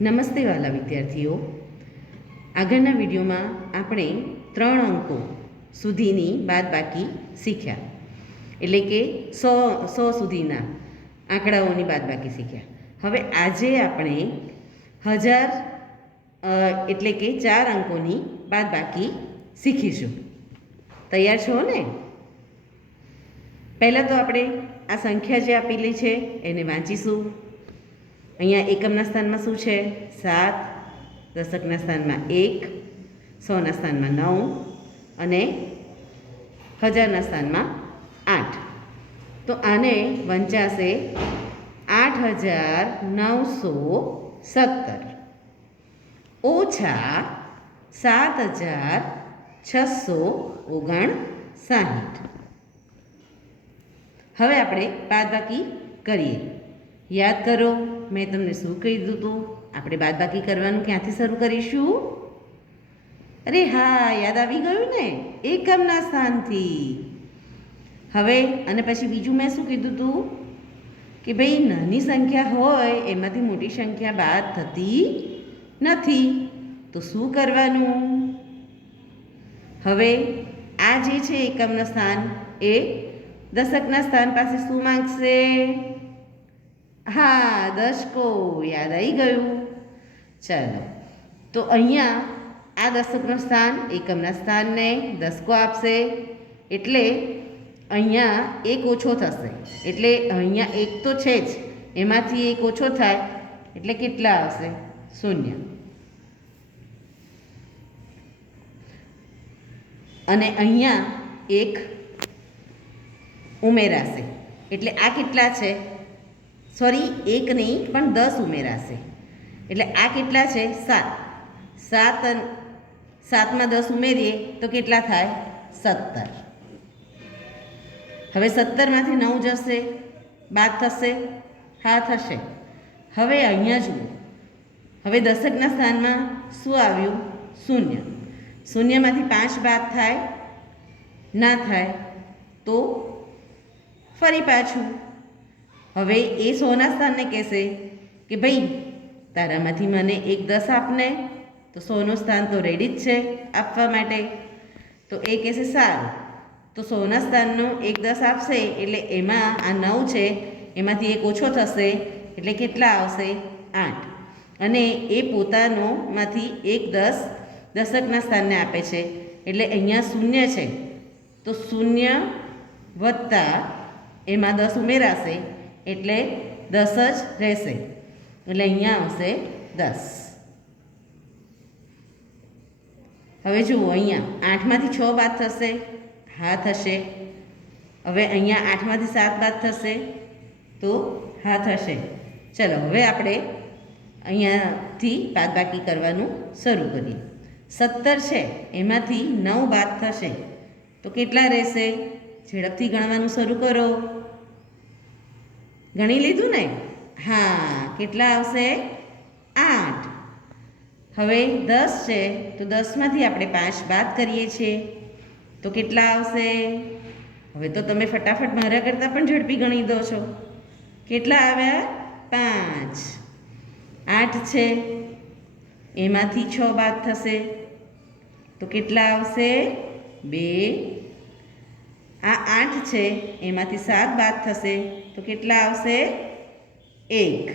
નમસ્તે વાલા વિદ્યાર્થીઓ, આગળના વિડીયોમાં આપણે 3 અંકો સુધીની બાદબાકી શીખ્યા, એટલે કે 100 સુધીના આંકડાઓની બાદબાકી શીખ્યા. હવે આજે આપણે 1000 એટલે કે 4 અંકોની બાદબાકી શીખીશું. તૈયાર છો ને? પહેલાં તો આપણે આ સંખ્યા જે આપેલી છે એને વાંચીશું. અહીંયા એકમના સ્થાનમાં શું છે? 7, દશકના સ્થાનમાં 1, 100ના સ્થાનમાં 9 અને 1000ના સ્થાનમાં 8. તો આને વંચાશે 8917 ઓછા 7659. હવે આપણે બાદબાકી કરીએ. યાદ કરો, મેં તમને શું કીધું હતું? આપણે બાદબાકી કરવાનું ક્યાંથી શરૂ કરીશું? અરે હા, યાદ આવી ગયું ને? એકમના સ્થાનથી. હવે અને પછી બીજું મેં શું કીધું હતું કે ભાઈ નાની સંખ્યા હોય એમાંથી મોટી સંખ્યા બાદ થતી નથી. તો શું કરવાનું? હવે આ જે છે એકમનું સ્થાન એ દશકના સ્થાન પાસે શું માંગશે? હા, દશકો. યાદ આવી ગયું. ચાલો, તો અહીંયા આ દશકનું સ્થાન એકમના સ્થાનને દશકો આપશે, એટલે અહીંયા 1 ઓછો થશે. એટલે અહીંયા 1 તો છે જ, એમાંથી 1 ઓછો થાય એટલે કેટલા આવશે? 0. અને અહીંયા 1 ઉમેરાશે, એટલે આ કેટલા છે? સોરી, 1 નહીં પણ 10 ઉમેરાશે, એટલે આ કેટલા છે? 7. 7માં 10 ઉમેરીએ તો કેટલા થાય? 17. હવે 17માંથી 9 જશે, બાદ થશે? હા, થશે. હવે અહીંયા જુઓ, હવે દશકના સ્થાનમાં શું આવ્યું? 0. 0માંથી 5 બાદ થાય? ના થાય. તો ફરી પાછું હવે એ 100ના સ્થાનને કહેશે કે ભાઈ તારામાંથી મને 1 10 આપને. તો 100નું સ્થાન તો રેડી જ છે આપવા માટે. તો એ કહેશે સારું. તો 100ના સ્થાનનું 1 10 આપશે, એટલે એમાં આ 9 છે, એમાંથી 1 ઓછો થશે, એટલે કેટલા આવશે? 8. અને એ પોતાનોમાંથી 1 10 દશકના સ્થાનને આપે છે, એટલે અહીંયા 0 છે. તો 0 વત્તા એમાં 10 ઉમેરાશે, એટલે 10 જ રહેશે, એટલે અહીંયા આવશે 10. હવે જુઓ, અહીંયા 8માંથી 6 બાદ થશે? હા, થશે. હવે અહીંયા 8માંથી 7 બાદ થશે? તો હા, થશે. ચલો, હવે આપણે અહીંયાથી બાદબાકી કરવાનું શરૂ કરીએ. 17 છે, એમાંથી 9 બાદ થશે તો કેટલા રહેશે? ઝડપથી ગણવાનું શરૂ કરો. ગણી લીધું ને? હા, કેટલા આવશે? 8. હવે 10 છે, તો 10માંથી આપણે 5 બાદ કરીએ છીએ, તો કેટલા આવશે? હવે તો તમે ફટાફટ મારા કરતાં પણ ઝડપી ગણી દો છો. કેટલા આવ્યા? 5. 8 છે, એમાંથી 6 બાદ થશે તો કેટલા આવશે? 2. આ 8 છે, એમાંથી 7 બાદ થશે તો કેટલા આવશે? 1.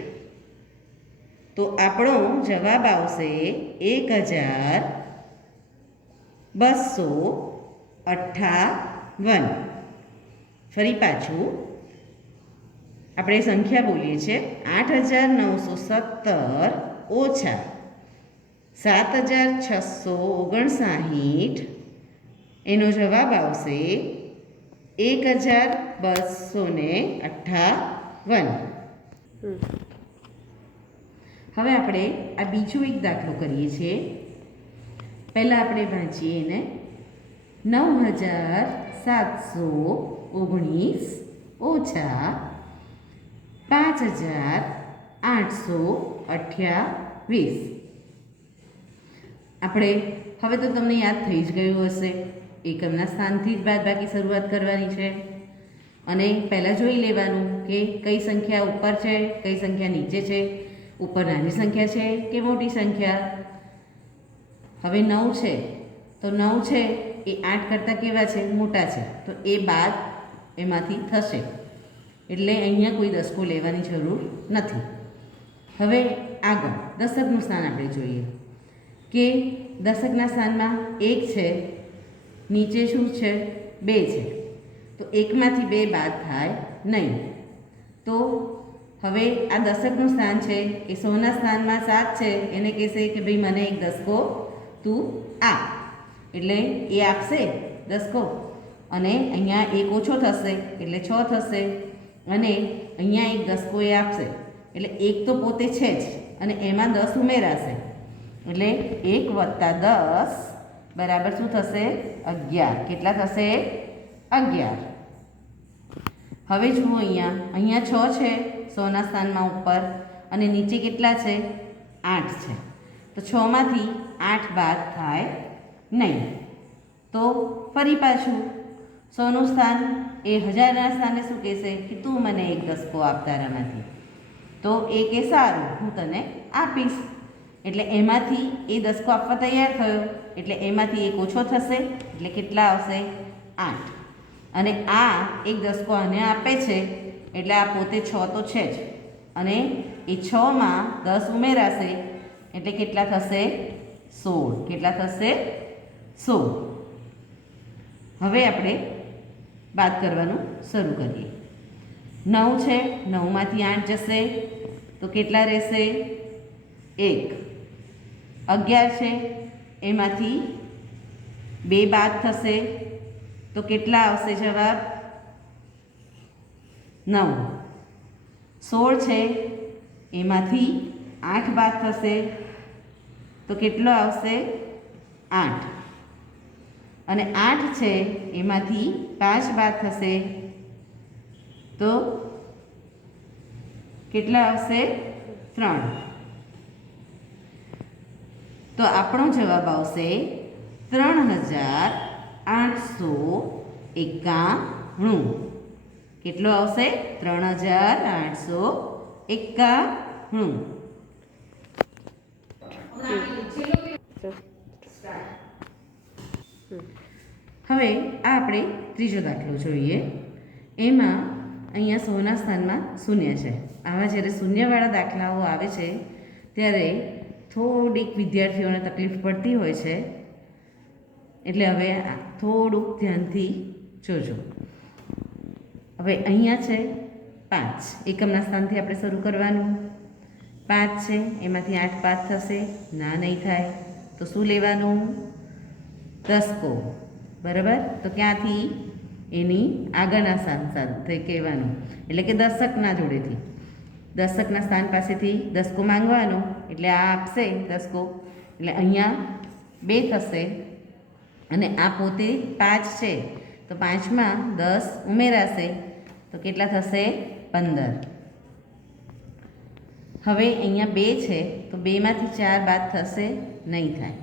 તો આપણો જવાબ આવશે 1258. ફરી પાછું આપણે સંખ્યા બોલીએ છીએ 8917 ઓછા 7659. એનો જવાબ આવશે 1258. હવે આપણે આ બીજો એક દાખલો કરીએ છીએ. પહેલાં આપણે વાંચીએ એને. 9719 ઓછા 5828. આપણે હવે તો તમને યાદ થઈ જ ગયું હશે, એકમના સ્થાનથી જ બાદબાકી શરૂઆત કરવાની છે. અને પહેલાં જોઈ લેવાનું કે કઈ સંખ્યા ઉપર છે, કઈ સંખ્યા નીચે છે. ઉપર નાની સંખ્યા છે કે મોટી સંખ્યા? હવે 9 છે તો 9 છે એ 8 કરતાં કેવા છે? મોટા છે. તો એ બાદ એમાંથી થશે, એટલે અહીંયા કોઈ દસકો લેવાની જરૂર નથી. હવે આગળ દશકનું સ્થાન આપણે જોઈએ કે દશકના સ્થાનમાં 1 છે, નીચે શું છે? 2 છે. તો 1માંથી 2 બાદ થાય નહીં. તો હવે આ દશકનું સ્થાન છે એ 100ના સ્થાનમાં 7 છે, એને કહેશે કે ભાઈ મને એક દસકો તું આપ, એટલે એ આપશે દસકો. અને અહીંયા 1 ઓછો થશે એટલે 6 થશે, અને અહીંયા એક દસકો એ આપશે એટલે 1 તો પોતે છે જ, અને એમાં 10 ઉમેરાશે એટલે 1 + 10 બરાબર શું થશે? 11. કેટલા થશે? 11. હવે જુઓ અહીંયા 6 છે 100ના સ્થાનમાં ઉપર, અને નીચે કેટલા છે? 8 છે. તો 6માંથી 8 બાદ થાય નહીં. તો ફરી પાછું 100નું સ્થાન એ 1000ના સ્થાને શું કહેશે કે તું મને એક દસકો આપ તારામાંથી. તો એ કે સારું, હું તને આપીશ. એટલે એમાંથી એ દસકો આપવા તૈયાર થયો, એટલે એમાંથી 1 ઓછો થશે એટલે કેટલા આવશે? 8. અને આ એક દસકો આને આપે છે એટલે આ પોતે 6 તો છે જ, અને એ 6માં 10 ઉમેરાશે એટલે કેટલા થશે? 16. કેટલા થશે? 16. હવે આપણે બાદ કરવાનું શરૂ કરીએ. 9 છે, 9માંથી 8 જશે તો કેટલા રહેશે? 1. 11 છે, એમાંથી 2 બાદ થશે તો કેટલા આવશે જવાબ? 9. 16 છે, એમાંથી 8 બાદ થશે તો કેટલો આવશે? 8. અને 8 છે, એમાંથી 5 બાદ થશે તો કેટલા આવશે? 3. તો આપણો જવાબ આવશે 3891. કેટલો આવશે? 3891. હવે આ આપણે ત્રીજો દાખલો જોઈએ. એમાં અહીંયા 100ના સ્થાનમાં 0 છે. આવા જ્યારે શૂન્યવાળા દાખલાઓ આવે છે ત્યારે થોડીક વિદ્યાર્થીઓને તકલીફ પડતી હોય છે, એટલે હવે થોડુંક ધ્યાનથી જોજો. હવે અહીંયા છે 5, એકમના સ્થાનથી આપણે શરૂ કરવાનું. 5 છે, એમાંથી 8 બાદ થશે, ના નહીં થાય. તો શું લેવાનું? દસકો. બરાબર? તો ક્યાંથી? એની આગળના સ્થાન સાથે કહેવાનું, એટલે કે દશકના જોડેથી, દશકના સ્થાન પાસેથી દસકો માંગવાનો, એટલે આ આપશે દસકો, એટલે અહીંયા 2 થશે, અને આ પોતે 5 છે તો 5માં 10 ઉમેરાશે તો કેટલા થશે? 15. હવે અહીંયા 2 છે તો 2માંથી 4 બાદ થશે, નહીં થાય.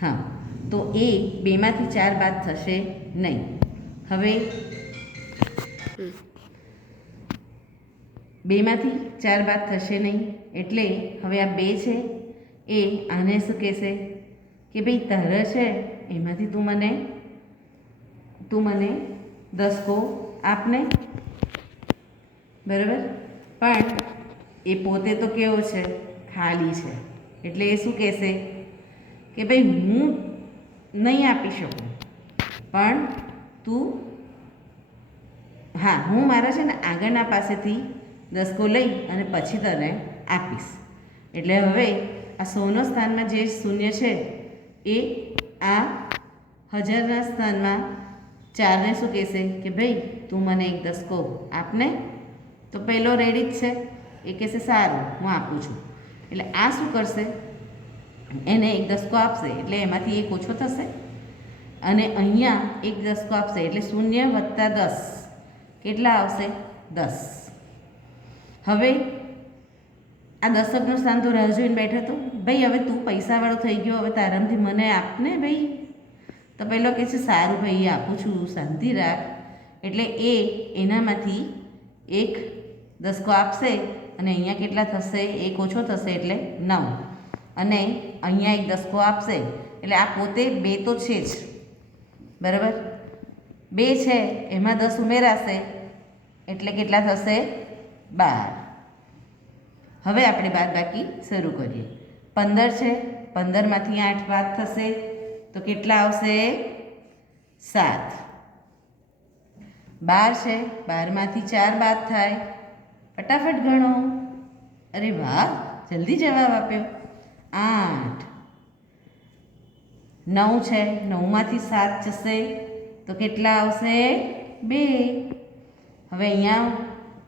હા, તો એ 2માંથી 4 બાદ થશે નહીં. હવે 2માંથી 4 બાદ થશે નહીં, એટલે હવે આ 2 છે એ આને શું કહેશે કે ભાઈ તારે છે એમાંથી તું મને દસકો આપને. બરાબર? પણ એ પોતે તો કેવો છે? ખાલી છે. એટલે એ શું કહેશે કે ભાઈ હું નહીં આપી શકું, પણ તું, હા, હું મારા છે ને આગળના પાસેથી દસકો લઈ અને પછી તને આપીશ. એટલે હવે આ 100ના સ્થાનમાં જે 0 છે એ આ 1000ના સ્થાનમાં 4ને શું કહેશે કે ભાઈ તું મને એક દસકો આપને. તો પહેલો રેડી જ છે, એ કહેશે સારું હું આપું છું. એટલે આ શું કરશે? એને એક દસકો આપશે એટલે એમાંથી 1 ઓછો થશે, અને અહીંયા એક દસકો આપશે એટલે 0 + 10 કેટલા આવશે? 10. હવે આ દશકનું સ્થાન તો રાહ જોઈને બેઠો હતો, ભાઈ હવે તું પૈસાવાળો થઈ ગયો, હવે તારામથી મને આપને ભાઈ. તો પહેલો કહે છે સારું ભાઈ આપું છું, શાંતિ રાખ. એટલે એ એનામાંથી એક દસકો આપશે અને અહીંયા કેટલા થશે? એક ઓછો થશે એટલે 9 અને અહીંયા એક દસકો આપશે એટલે આ પોતે 2 તો છે જ, બરાબર? 2 છે એમાં 10 ઉમેરાશે એટલે કેટલા થશે? 12. હવે આપણે બાદબાકી શરૂ કરીએ. 15 છે, 15માંથી 8 બાદ થશે તો કેટલા આવશે? 7. 12 છે, 12માંથી 4 બાદ થાય, ફટાફટ ગણો. અરે વાહ, જલ્દી જવાબ આપ્યો. 8. 9 છે, 9માંથી 7 જશે તો કેટલા આવશે? 2. હવે અહીંયા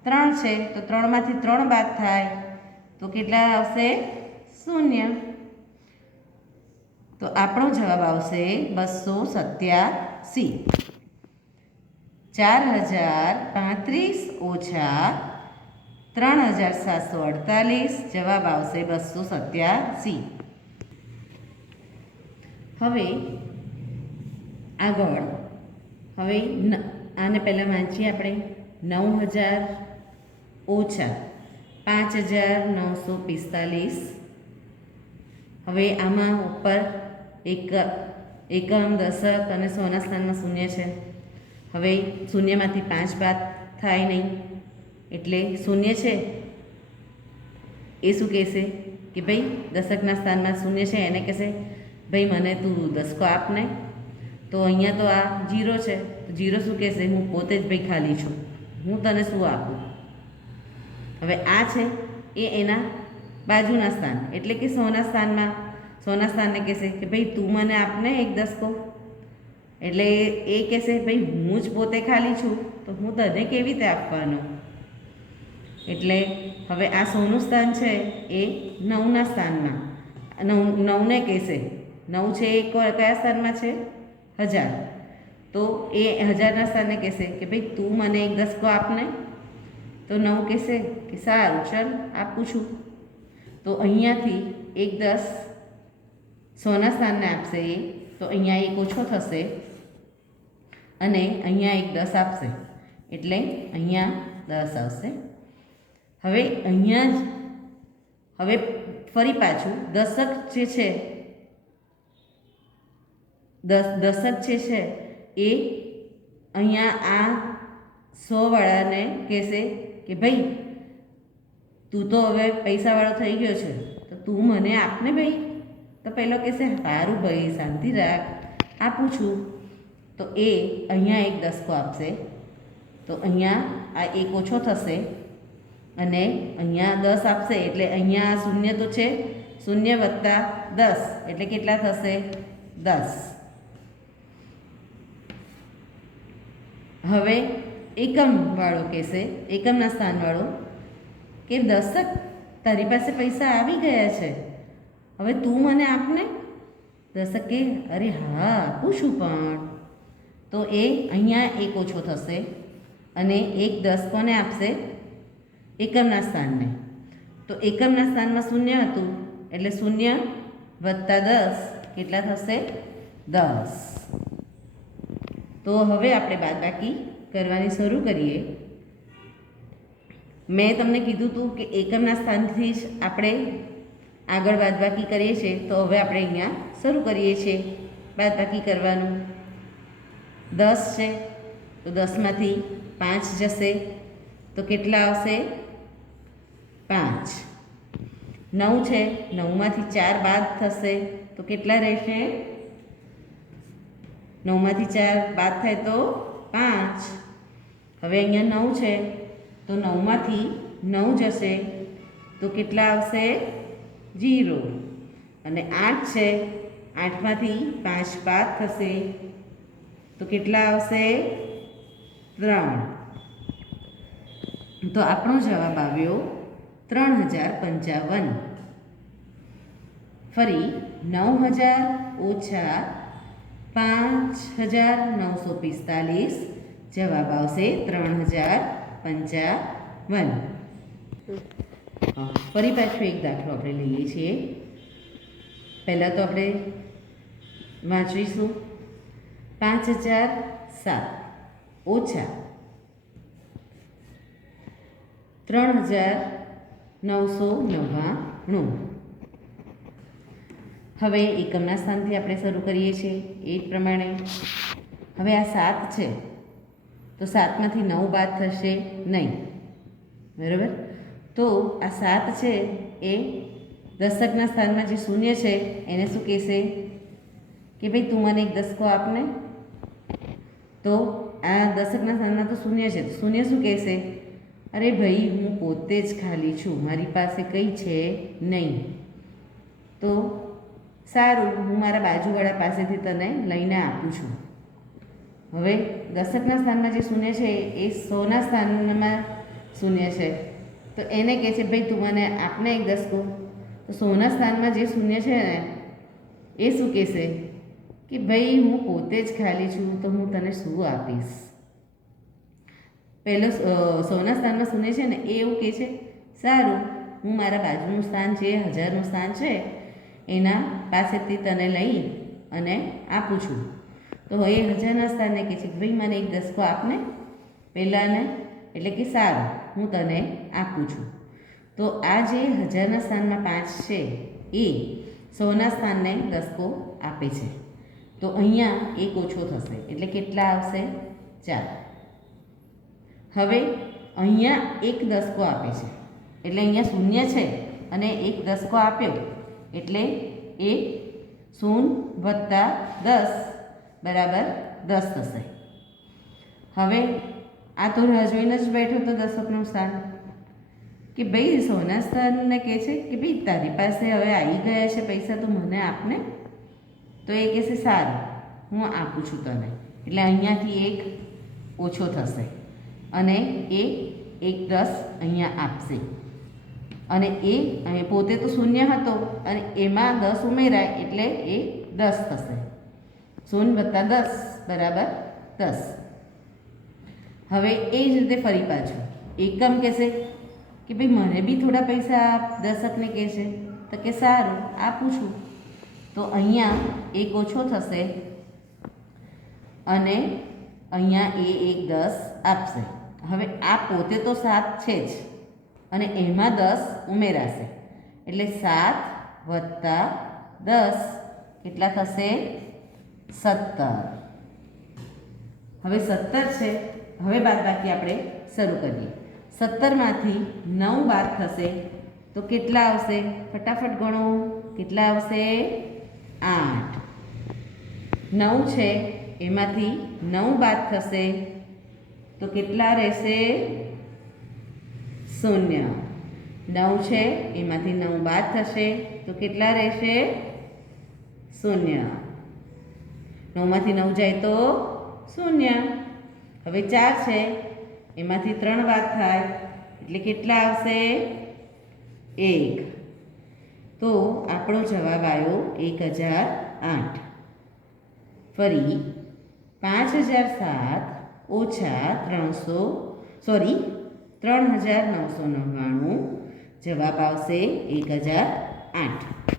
3 છે તો 3માંથી 3 બાદ થાય તો કેટલા આવશે? 0. તો આપણો જવાબ આવશે 287. 4035 ઓછા 3748, જવાબ આવશે 287. હવે આગળ આને પહેલાં વાંચીએ આપણે. 9000 ઓછા 5945. હવે આમાં ઉપર એકમ, દશક અને સોના સ્થાનમાં શૂન્ય છે. હવે શૂન્યમાંથી 5 બાદ થાય નહીં એટલે શૂન્ય છે એ શું કહેશે કે ભાઈ દશકના સ્થાનમાં શૂન્ય છે એને કહેશે ભાઈ મને તું દસકો આપ ને. તો અહીંયા તો આ 0 છે તો 0 શું કહેશે? હું પોતે જ ભાઈ ખાલી છું, હું તને શું આપું? હવે આ છે એ એના બાજુના સ્થાન એટલે કે સોના સ્થાનને કહેશે કે ભાઈ તું મને આપને એક દસકો. એટલે એ કહેશે ભાઈ હું જ પોતે ખાલી છું તો હું તને કેવી રીતે આપવાનો? એટલે હવે આ સોનું સ્થાન છે એ 9ના સ્થાનમાં 9ને કહેશે. 9 છે એ કયા સ્થાનમાં છે? 1000. તો એ 1000ના સ્થાને કહેશે કે ભાઈ તું મને એક દસકો આપને. તો 9 કહેશે કે સારું ચાલ આપું છું. તો અહીંયાથી એક 10 સોના સ્થાનને આપશે એ, તો અહીંયા એક ઓછો થશે અને અહીંયા એક 10 આપશે એટલે અહીંયા 10 આવશે. હવે અહીંયા જ હવે ફરી પાછું દશક જે છે દશક જે છે એ અહીંયા આ 100 વાળાને કહેશે કે ભાઈ તું તો હવે પૈસાવાળો થઈ ગયો છે તો તું મને આપને ભાઈ. તો પહેલો કહેશે સારું ભાઈ શાંતિ રાખ આપું છું. તો એ અહીંયા એક દસકો આપશે તો અહીંયા આ એક ઓછો થશે અને અહીંયા 10 આપશે એટલે અહીંયા શૂન્ય તો છે, 0 વત્તા 10 એટલે કેટલા થશે? 10. હવે એકમવાળો કહેશે, એકમના સ્થાનવાળો કે દશક તારી પાસે પૈસા આવી ગયા છે હવે તું મને આપને. દશક કે અરે હા આપું છું પણ. તો એ અહીંયા એક ઓછો થશે અને એક 10 કોને આપશે? એકમના સ્થાનને. તો એકમના સ્થાનમાં 0 હતું એટલે 0 વત્તા 10 કેટલા થશે? 10. તો હવે આપણે બાદબાકી કરવાની શરૂ કરીએ. મેં તમને કીધું હતું કે એકમના સ્થાનથી જ આપણે આગળ બાદબાકી કરીએ છીએ. તો હવે આપણે અહીંયા શરૂ કરીએ છીએ બાદબાકી કરવાનું. 10 છે તો 10માંથી 5 જશે તો કેટલા આવશે? 5. 9 છે, 9માંથી 4 બાદ થશે તો કેટલા રહેશે? 9માંથી 4 બાદ થાય તો 5. હવે અહીંયા 9 છે તો 9માંથી 9 જશે તો કેટલા આવશે? 0. અને 8 છે, 8માંથી 5 બાદ થશે તો કેટલા આવશે? 3. તો આપણો જવાબ આવ્યો 3055. ફરી 9000 ઓછા 5945, જવાબ આવશે 3055. ફરી પાછું એક દાખલો આપણે લઈએ છીએ. પહેલાં તો આપણે વાંચીશું 5007 ઓછા 3999. હવે એકમના સ્થાનથી આપણે શરૂ કરીએ છીએ એ જ પ્રમાણે. હવે આ 7 છે તો 7માંથી 9 બાદ થશે નહીં, બરાબર. તો આ 7 છે એ દશકના સ્થાનમાં જે શૂન્ય છે એને શું કહેશે કે ભાઈ તું મને એક દસકો આપને. તો આ દશકના સ્થાનમાં તો શૂન્ય છે, શૂન્ય શું કહેશે, અરે ભાઈ હું પોતે જ ખાલી છું, મારી પાસે કંઈ છે નહીં. તો સારું, હું મારા બાજુવાળા પાસેથી તને લઈને આપું છું. હવે દશકના સ્થાનમાં જે શૂન્ય છે એ 100ના સ્થાનમાં શૂન્ય છે, તો એને કહે છે ભાઈ તું મને આપને એક દસકો. તો 100ના સ્થાનમાં જે શૂન્ય છે ને એ શું કહેશે કે ભાઈ હું પોતે જ ખાલી છું, તો હું તને શું આપીશ. પહેલો 100ના સ્થાનમાં શૂન્ય છે ને એ એવું કહે છે, સારું હું મારા બાજુનું સ્થાન જે 1000નું સ્થાન છે એના પાસેથી તને લઈ અને આપું છું. તો એ 1000ના સ્થાનને કહે છે કે ભાઈ મને એક દસકો આપને પહેલાંને, એટલે કે સારું હું તને આપું છું. તો આ જે 1000ના સ્થાનમાં 5 છે એ 100ના સ્થાનને દસકો આપે છે. તો અહીંયા એક ઓછો થશે, એટલે કેટલા આવશે? 4. હવે અહીંયા એક દસકો આપે છે, એટલે અહીંયા શૂન્ય છે અને એક દસકો આપ્યો એટલે એ 0 વત્તા 10 બરાબર 10 થશે. હવે આ તો રાહ જોઈને જ બેઠો તો દશકનું સ્થાન કે ભાઈ 100ના સ્થાનને કહે છે કે ભાઈ તારી પાસે હવે આવી ગયા છે પૈસા, તો મને આપને. તો એ કહેશે સારું હું આપું છું તને, એટલે અહીંયાથી એક ઓછો થશે અને એ 1 10 અહીંયા આપશે. અને એ પોતે તો શૂન્ય હતો અને એમાં 10 ઉમેરાય એટલે એ 10 થશે. 0 વત્તા 10 બરાબર 10. હવે એ જ રીતે ફરી પાછું એકમ કહેશે કે ભાઈ મને બી થોડા પૈસા આપ, દશકને કહે છે તો કે સારું આપું છું. તો અહીંયા એક ઓછો થશે અને અહીંયા એ 1 10 આપશે. હવે આ પોતે તો 7 છે જ અને એમાં 10 ઉમેરાશે એટલે 7 વત્તા 10 કેટલા થશે? 17. હવે 17 છે. હવે બાદબાકી આપણે શરૂ કરીએ. 17માંથી 9 બાદ થશે તો કેટલા આવશે? ફટાફટ ગણો. કેટલા આવશે? 8. 9 છે એમાંથી 9 બાદ થશે તો કેટલા રહેશે? 0. 9 છે એમાંથી 9 બાદ થશે તો કેટલા રહેશે? 0. 9માંથી 9 જાય તો 0. હવે 4 છે એમાંથી 3 બાદ થાય એટલે કેટલા આવશે? 1. તો આપણો જવાબ આવ્યો 1008. ફરી 5007 ઓછા 3999 જવાબ આવશે 1008.